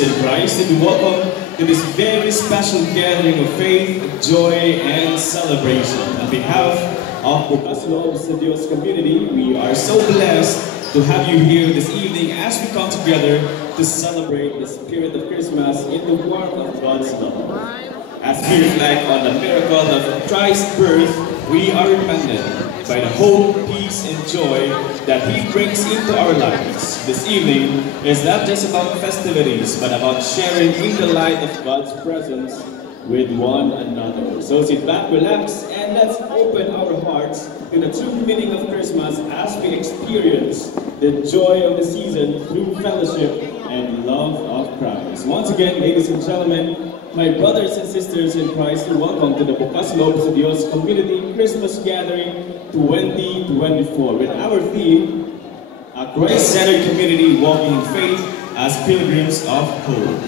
in Christ, and welcome to this very special gathering of faith, joy, and celebration. On behalf of Bukas Loob sa Diyos community, we are so blessed to have you here this evening as we come together to celebrate the spirit of Christmas in the warmth of God's love. As we reflect on the miracle of Christ's birth, we are reminded by the hope, peace, and joy that He brings into our lives. This evening is not just about festivities, but about sharing in the light of God's presence with one another. So sit back, relax, and let's open our hearts to the true meaning of Christmas as we experience the joy of the season through fellowship and love of Christ. Once again, ladies and gentlemen, my brothers and sisters in Christ, welcome to the Bukas Loob sa Diyos Community Christmas Gathering 2024 with our theme, a Christ-centered community walking in faith as pilgrims of hope.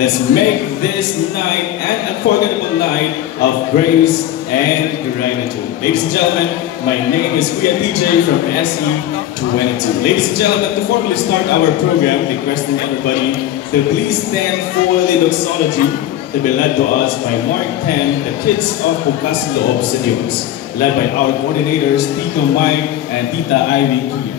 Let's make this night an unforgettable night of grace and gratitude. Ladies and gentlemen, my name is Kuya TJ from SE22. Ladies and gentlemen, to formally start our program, requesting everybody to please stand for the doxology to be led to us by Mark 10, the Kids of Bukas Loob sa Diyos, led by our coordinators, Tito Mike and Tita Ivy Kia.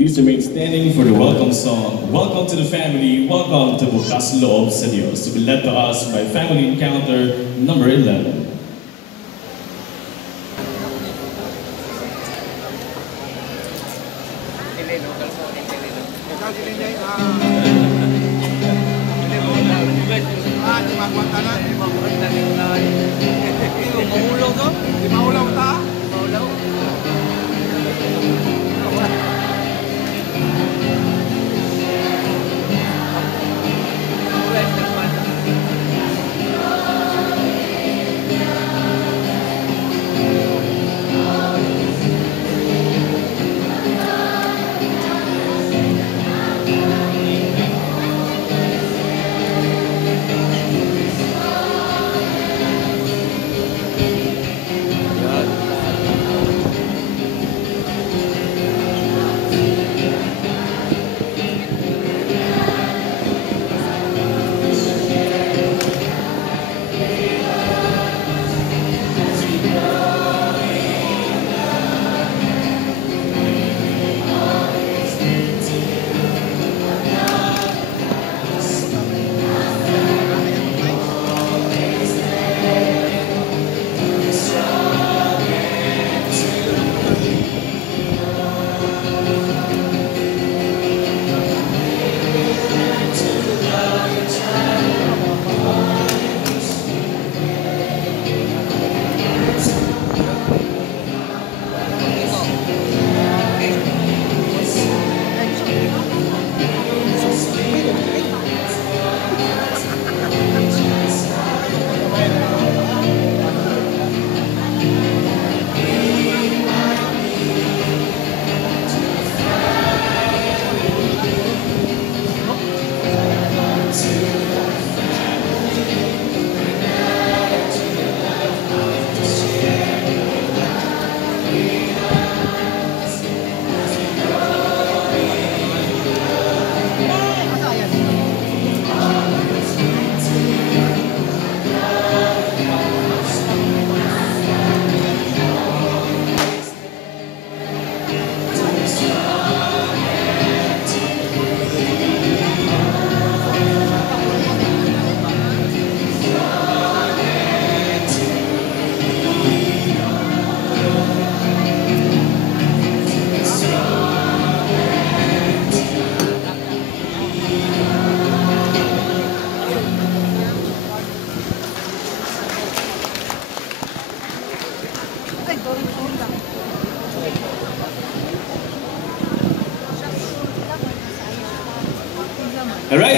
Please remain standing for the welcome song. Welcome to the family. Welcome to Bukas Loob sa Diyos. To be led to us by Family Encounter number 11.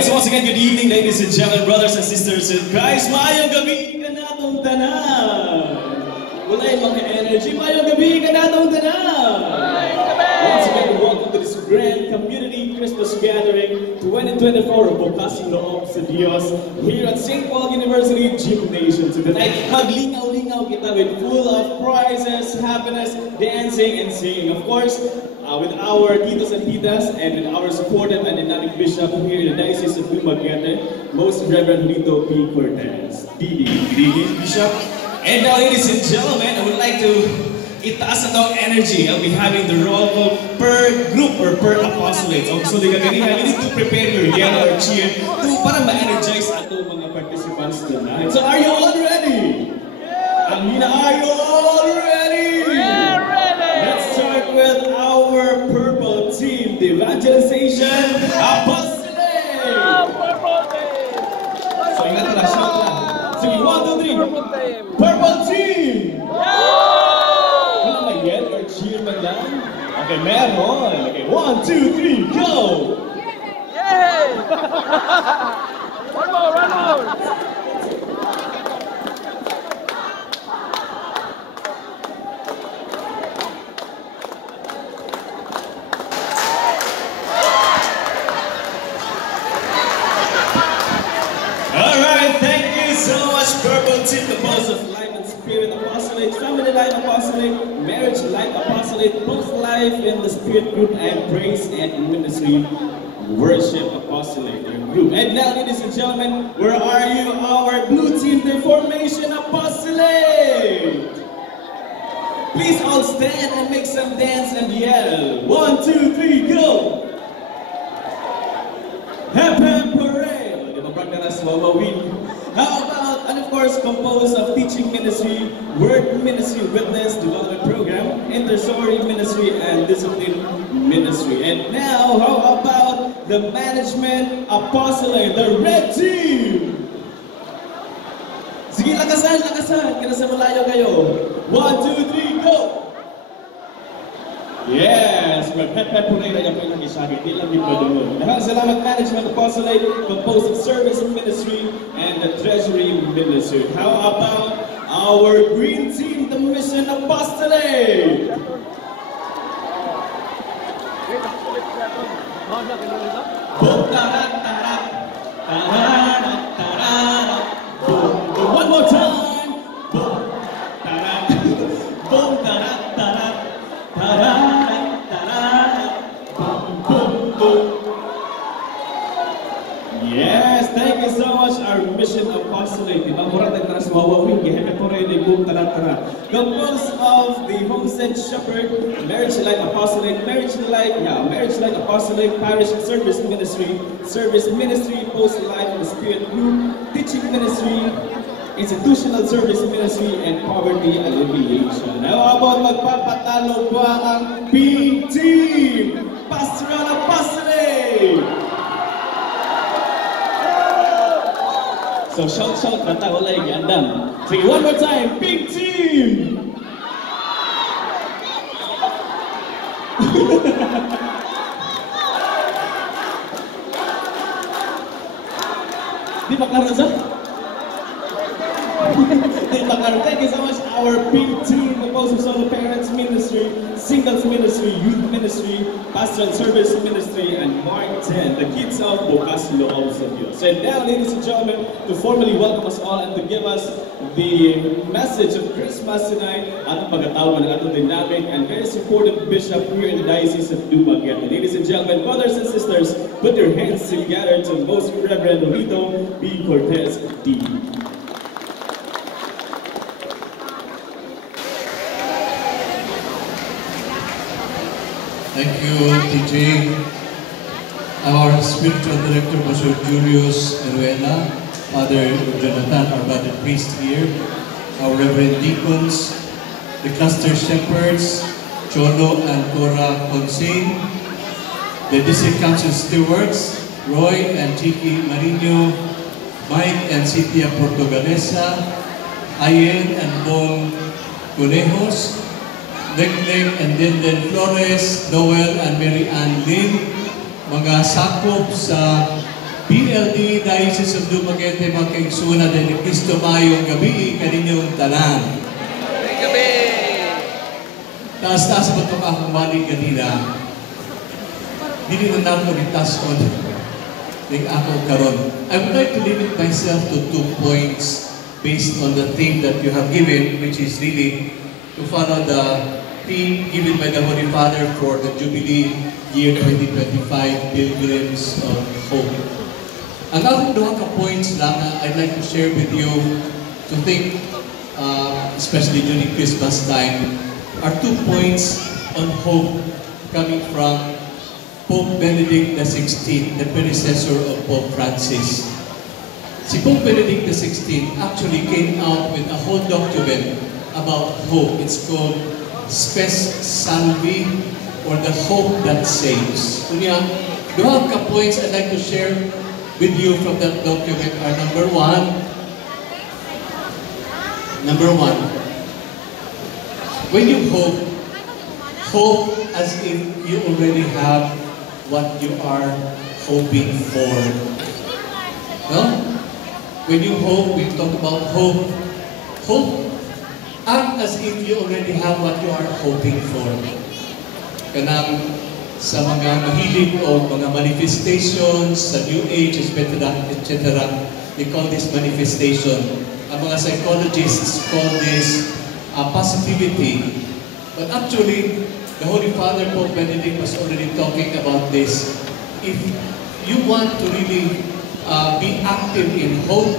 Alright, so once again, good evening, ladies and gentlemen, brothers and sisters in Christ. Maayong gabi ka natong tanan. Walay mga energy. Maayong gabi ka natong tanan. Once again, welcome to this grand community Christmas gathering 2024 of Bokasing Loob sa Diyos here at St. Paul University Gymnasium. So tonight, maglingaw-lingaw kita with full of prizes, happiness, dancing, and singing. Of course, with our titos and titas and with our supportive and dynamic bishop here in the Diocese of Dumaguete, Most Reverend Lito P. Cortez. Didi, Bishop. And now, ladies and gentlemen, I would like to itaas na ang energy. I'll be having the roll call per group or per apostolate. So di kaganihan, you need to prepare your yell or cheer para ma-energize ato mga participants tonight. So are you all ready? Amina, are you all ready? We're ready! Let's start with our purple team, the Evangelization Apostolate! Purple team! So ingat na, shout lang. Sige, 1, 2, 3. Purple team! Purple team! Yeah! Yell or cheer man lang? Okay, meron. Okay, 1, 2, 3, go! Yay! One more! Alright, thank you so much, Purple Team, composed of Life and Spirit Apostolate, Family Life Apostolate, Marriage Life Apostolate, Post Life in the Spirit Group, and Praise and Ministry Worship Apostolate Group. And now, ladies and gentlemen, where are you, our Blue Team, the Formation Apostolate? Please all stand and make some dance and yell. 1, 2, 3, go! Happy Parade! How about, and of course, composed of Teaching Ministry, Word Ministry, Witness Development Program, Intercessory Ministry, and Discipline Ministry. And now, how about the Management Apostolate, the Red Team? Sige, lakasan! Kinasa malayo kayo. 1, 2, 3, go! Yes! Magpet-pet po rin na yung isagi. Di lang dito doon. Maraming salamat, Management Apostolate, composed of Service Ministry and the Treasury Ministry. How about our Green Team, the Mission Apostolate? Boom, tarat, tarat, tarat, tarat, boom, boom. One more time. Boom, tarat, boom, tarat, tarat, tarat, tarat, boom, boom, boom. Yes, thank you so much, our Mission Apostolate. Murag nagtaras wawawin, gihepe po rin yung boom, tarat, tarat. Composed of the Homestead Shepherd, Marriage Life Apostolate, Marriage Life Apostolate, Parish Service Ministry, Post Life and Spirit Group, Teaching Ministry, Institutional Service Ministry, and Poverty Alleviation. How about magpapatalo pa ang Pink Team, Pastoral Apostolate? So shout, bata wala yung gandam. Sige, one more time, Pink Team! Di ba klaro sa? Di ba klaro? Thank you so much, our Pink Team, composed of Solo Parents Ministry, Singles Ministry, Youth Ministry, Pastoral Service Ministry, and Mark 10, the kids of Bokasing Loob sa Diyos. And now, ladies and gentlemen, to formally welcome us all and to give us the message of Christmas tonight, atong pagkatawag ng atong dynamic and very supportive bishop here in the Diocese of Dumaguete. Ladies and gentlemen, brothers and sisters, put your hands together to Most Reverend Lito P. Cortez, D. Thank you, TJ. Our spiritual director, Pastor Julius Eruela, Father Jonathan, our brother priest here, our reverend deacons, the cluster shepherds, Cholo and Cora Consing, the district council stewards, Roy and Chiqui Marino, Mike and Cynthia Portugalesa, Ayen and Paul Conejos, Leg and Denden Flores, Noel and Mary Ann Lin, mga sakop sa BLD Diocese of Dumaguete, mga kaigsunan, dahil Kristo mayong gabi, kaninyong tanan. Gabi! Taas-taas ba ito akong walig kanina? Dili na naman ulitas ko ng ako karon. I would like to limit myself to 2 points based on the theme that you have given, which is really to follow the theme given by the Holy Father for the Jubilee Year 2025, Pilgrims of Hope. Ang akong duha ka points lang I'd like to share with you to think, especially during Christmas time, are 2 points on hope coming from Pope Benedict XVI, the predecessor of Pope Francis. Si Pope Benedict XVI actually came out with a whole document about hope. It's called Spes Salvi, or the hope that saves. Kunya, duha ka points I'd like to share with you from that document are number one, when you hope as if you already have what you are hoping for. No? When you hope, we talk about hope. Hope, act as if you already have what you are hoping for. Kanang sa mga mahilig o mga manifestations, sa New Age, etc., they call this manifestation. Ang mga psychologists call this positivity. But actually, the Holy Father, Pope Benedict, was already talking about this. If you want to really be active in hope,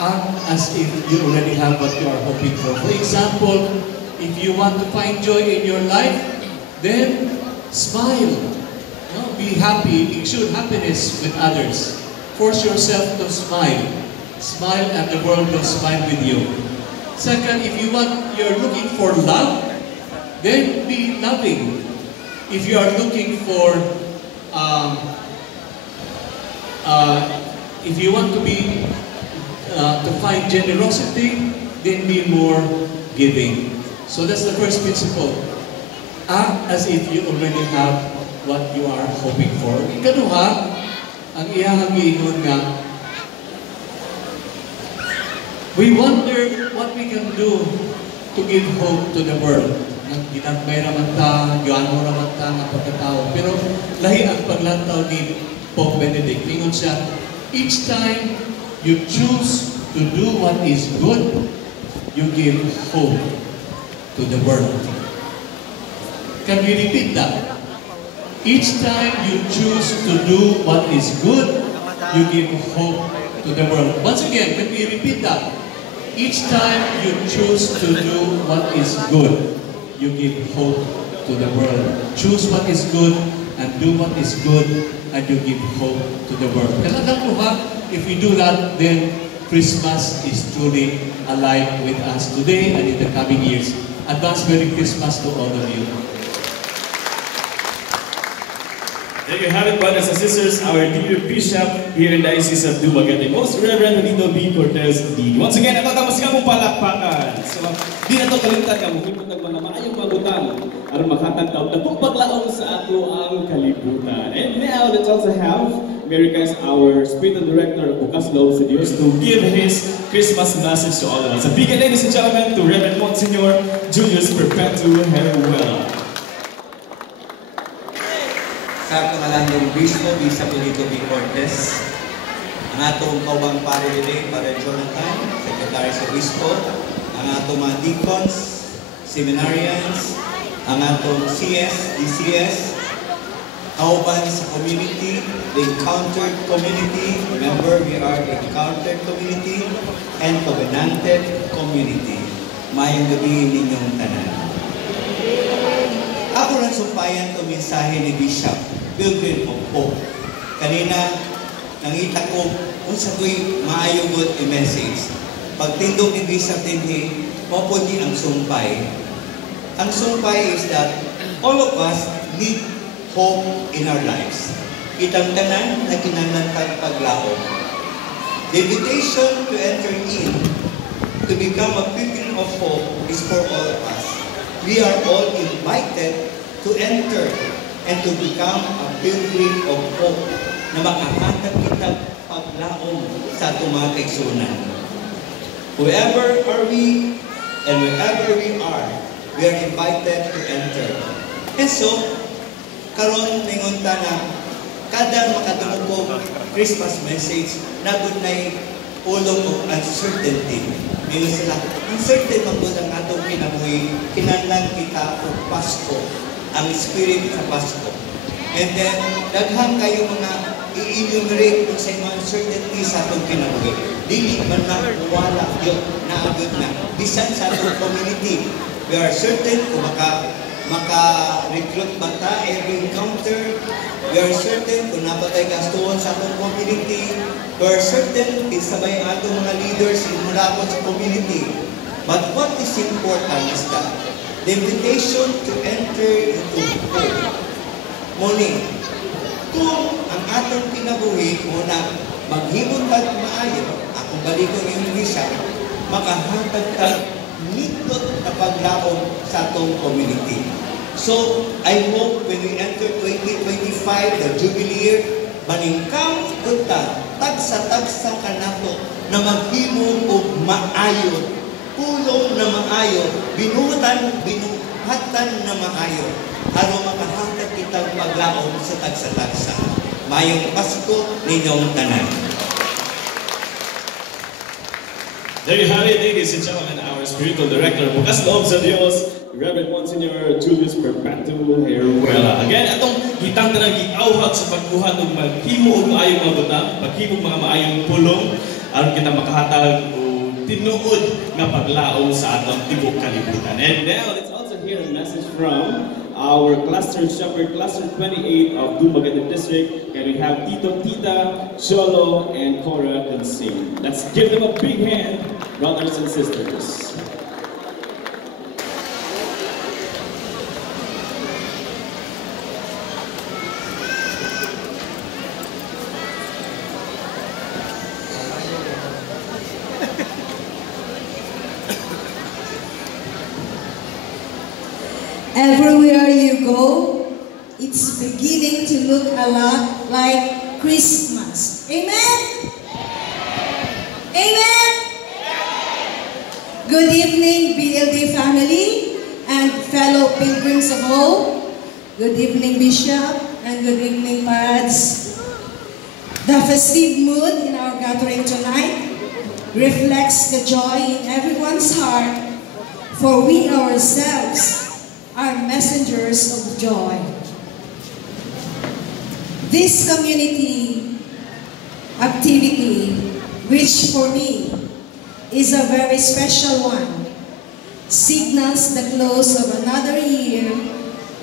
act as if you already have what you are hoping for. For example, if you want to find joy in your life, then smile. No? Be happy. Exude happiness with others. Force yourself to smile. Smile and the world will smile with you. Second, if you're looking for love, then be loving. If you are looking for, if you want to find generosity, then be more giving. So that's the first principle. Act as if you already have what you are hoping for. Ikaduha, ang iyahang giingon nga, we wonder what we can do to give hope to the world. Ginagmay naman ta, gano naman ta nga pagkatao. Pero lahi ang paglantaw ni Pope Benedict. Ingon siya, each time you choose to do what is good, you give hope to the world. Can we repeat that? Each time you choose to do what is good, you give hope to the world. Once again, can we repeat that? Each time you choose to do what is good, you give hope to the world. Choose what is good and do what is good, and you give hope to the world. If we do that, then Christmas is truly alive with us today and in the coming years. Advance Merry Christmas to all of you. There you have it, brothers and sisters, our dear Bishop here in the Diocese of Dumaguete, Most Reverend Benito B. Cortez D. Once again, natatamas ka mong palakpakan. So, di na ito kalimtan ka, muhimot ng mga maayong pagutang aron makatagtaw na kung paglaong sa ato ang kalibutan. And now, let's also have America's our spiritual director of Bukas Loob sa Diyos to give his Christmas message to all of us. A big ladies and gentlemen, to Reverend Monsignor Julius Perpetuo Heruela. Sa pangalan ng Bispo, Bishop Benito B. Cortez, ang atong kaubang pare din, Pare Jonathan, Secretary sa Bispo, ang atong mga deacons, seminarians, ang atong CS, DCS, kauban sa community, the encountered community. Remember, we are the encountered community and covenanted community. Mayang gabi ninyong tanan. Ako rin sumpayan itong mensahe ni Bishop, Pilgrim of Hope. Kanina, nangita ko kung sa ko'y maayugot i-message. Pagtindog ni Bishop Tinhi, mapudi ang sumpay. Ang sumpay is that all of us need hope in our lives. Kitang tanan na kinanantag paglaom. The invitation to enter in, to become a pilgrim of hope is for all of us. We are all invited to enter and to become a pilgrim of hope na makahatag kita kitang paglaom sa atong mga kaigsunan. Whoever are we and wherever we are invited to enter. And so, karon ningon ta na kada makatungkog Christmas message nagud nay ulong og uncertainty. Ngayon sila, uncertain magud ang atong kinabuhi, kinahanglan kita og Pasko, ang spirit sa Pasko. And then, daghang kayo mga i-enumerate kung sa mga uncertainty sa atong kinabuhi. Dili man na wala yun, naagod na. Bisan sa atong community, we are certain kung maka-recruit ba ta every encounter. We are certain kung napatay gastuon sa atong community. We are certain isabay ang atong mga leaders mula sa community. But what is important is that the invitation to enter into hope. Morning, kung ang atong kinabuhi muna maghimong tag maayo, akong balikong yung visa, makahatag tag nindot na paglaom sa atong community. So, I hope when we enter 2025, the Jubilee year, maningkam kunta, tagsa-tagsa ka nato na maghimo og maayo, pulong na maayo, binuhatan na maayo, aron makahatag kitang paglaom sa tagsa-tagsa. Mayong Pasko ninyong tanan. There you have it, ladies and gentlemen, our spiritual director, Bukas Loob sa Diyos, Reverend Monsignor Julius Perpetuo Heruela. Again, atong hitang tanang giawhat sa pagbuhat ng maghimo og maayong mga butang, paghimo mga maayong pulong, aron kita makahatag o tinuod nga paglaom sa atong tibok kalibutan. And now, let's also hear a message from our cluster shepherd, cluster 28 of Dumaguete District, and we have Tito, Tita, Cholo, and Cora can sing. Let's give them a big hand, brothers and sisters. Everywhere you go, it's beginning to look a lot like Christmas. Amen? Amen? Good evening, BLD family and fellow pilgrims of hope. Good evening, Bishop, and good evening, Pads. The festive mood in our gathering tonight reflects the joy in everyone's heart, for we ourselves are messengers of joy. This community activity, which for me is a very special one, signals the close of another year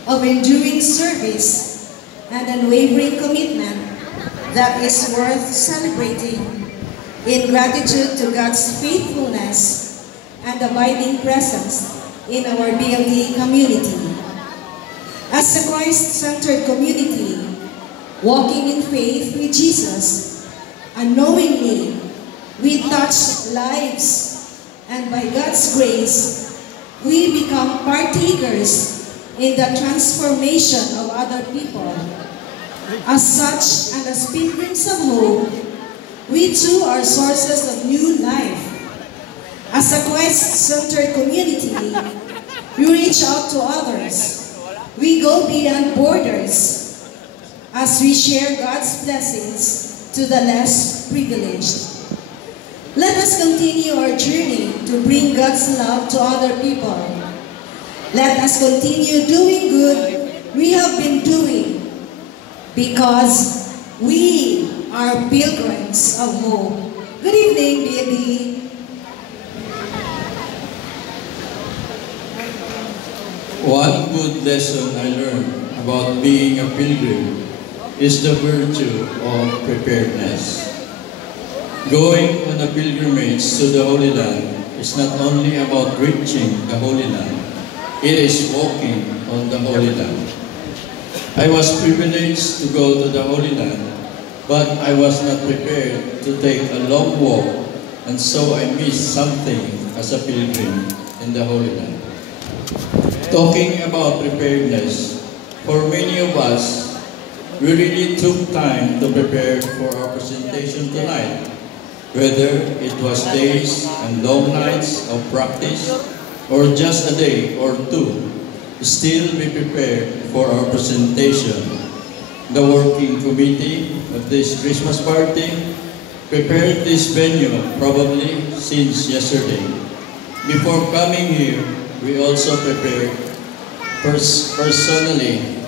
of enduring service and unwavering commitment that is worth celebrating in gratitude to God's faithfulness and abiding presence in our BLD community. As a Christ-centered community, walking in faith with Jesus, unknowingly, we touch lives, and by God's grace, we become partakers in the transformation of other people. As such, and as pilgrims of hope, we too are sources of new life. As a Christ-centered community, we reach out to others. We go beyond borders as we share God's blessings to the less privileged. Let us continue our journey to bring God's love to other people. Let us continue doing good we have been doing, because we are pilgrims of hope. Good evening, baby. One good lesson I learned about being a pilgrim is the virtue of preparedness. Going on a pilgrimage to the Holy Land is not only about reaching the Holy Land, it is walking on the Holy Land. I was privileged to go to the Holy Land, but I was not prepared to take a long walk, and so I missed something as a pilgrim in the Holy Land. Talking about preparedness, for many of us, we really took time to prepare for our presentation tonight. Whether it was days and long nights of practice or just a day or two, still we prepared for our presentation. The working committee of this Christmas party prepared this venue probably since yesterday. Before coming here, we also prepared personally